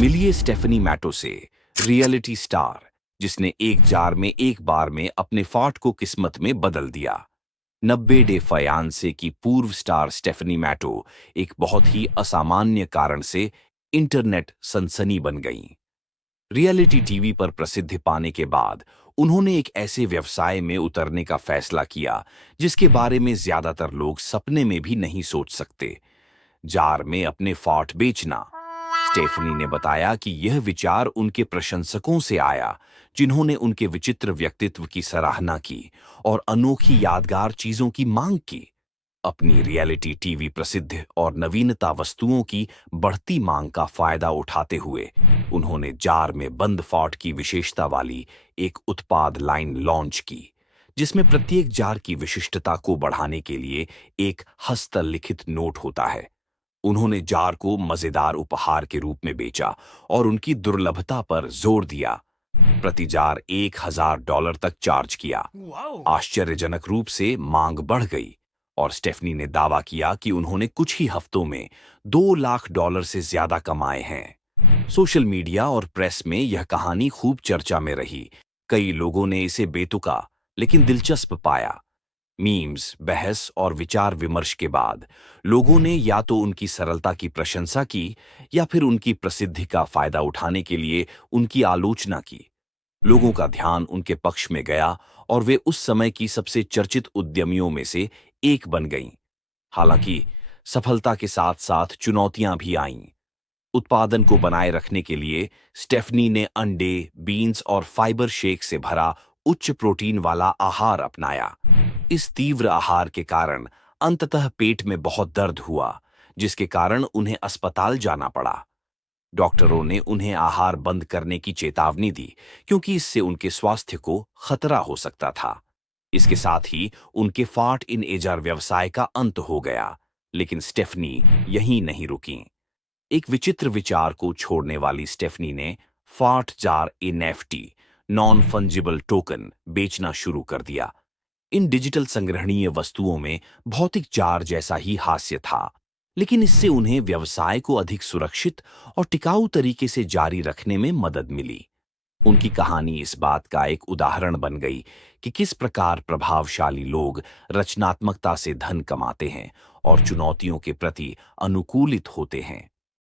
मिलिए स्टेफनी मैटो से, reality star जिसने एक जार में एक बार में अपने फाट को किस्मत में बदल दिया। 90 डे फयांसे की पूर्व स्टार स्टेफनी मैटो एक बहुत ही असामान्य कारण से इंटरनेट सनसनी बन गईं। रियलिटी टीवी पर प्रसिद्धि पाने के बाद उन्होंने एक ऐसे व्यवसाय में उतरने का फैसला किया जिसके बारे में ज्यादातर लोग सपने में भी नहीं सोच सकते। जार में अपने फॉट बेचना। स्टेफनी ने बताया कि यह विचार उनके प्रशंसकों से आया, जिन्होंने उनके विचित्र व्यक्तित्व की सराहना की और अनोखी यादगार चीजों की मांग की। अपनी रियलिटी टीवी प्रसिद्ध और नवीनता वस्तुओं की बढ़ती मांग का फायदा उठाते हुए उन्होंने जार में बंद फॉट की विशेषता वाली एक उत्पाद लाइन लॉन्च की, जिसमें प्रत्येक जार की विशिष्टता को बढ़ाने के लिए एक हस्तलिखित नोट होता है। उन्होंने जार को मजेदार उपहार के रूप में बेचा और उनकी दुर्लभता पर जोर दिया। प्रति जार $1000 तक चार्ज किया। आश्चर्यजनक रूप से मांग बढ़ गई और स्टेफनी ने दावा किया कि उन्होंने कुछ ही हफ्तों में $2 लाख से ज्यादा कमाए हैं। सोशल मीडिया और प्रेस में यह कहानी खूब चर्चा में रही। कई लोगों ने इसे बेतुका लेकिन दिलचस्प पाया। मीम्स, बहस और विचार विमर्श के बाद लोगों ने या तो उनकी सरलता की प्रशंसा की या फिर उनकी प्रसिद्धि का फायदा उठाने के लिए उनकी आलोचना की। लोगों का ध्यान उनके पक्ष में गया और वे उस समय की सबसे चर्चित उद्यमियों में से एक बन गईं। हालांकि सफलता के साथ-साथ चुनौतियां भी आईं। उत्पादन को बनाए रखने के लिए स्टेफनी ने अंडे, बीन्स और फाइबर शेक से भरा उच्च प्रोटीन वाला आहार अपनाया। इस तीव्र आहार के कारण अंततः पेट में बहुत दर्द हुआ, जिसके कारण उन्हें अस्पताल जाना पड़ा। डॉक्टरों ने उन्हें आहार बंद करने की चेतावनी दी, क्योंकि इससे उनके स्वास्थ्य को खतरा हो सकता था। इसके साथ ही उनके फाट इन एजार व्यवसाय का अंत हो गया, लेकिन स्टेफनी यहीं नहीं रुकीं। एक विचित्र विचार को छोड़ने वाली स्टेफनी ने फाट jar NFT, non fungible token, बेचना शुरू कर दिया। इन डिजिटल संग्रहणीय वस्तुओं में भौतिक जार जैसा ही हास्य था, लेकिन इससे उन्हें व्यवसाय को अधिक सुरक्षित और टिकाऊ तरीके से जारी रखने में मदद मिली। उनकी कहानी इस बात का एक उदाहरण बन गई कि किस प्रकार प्रभावशाली लोग रचनात्मकता से धन कमाते हैं और चुनौतियों के प्रति अनुकूलित होते हैं।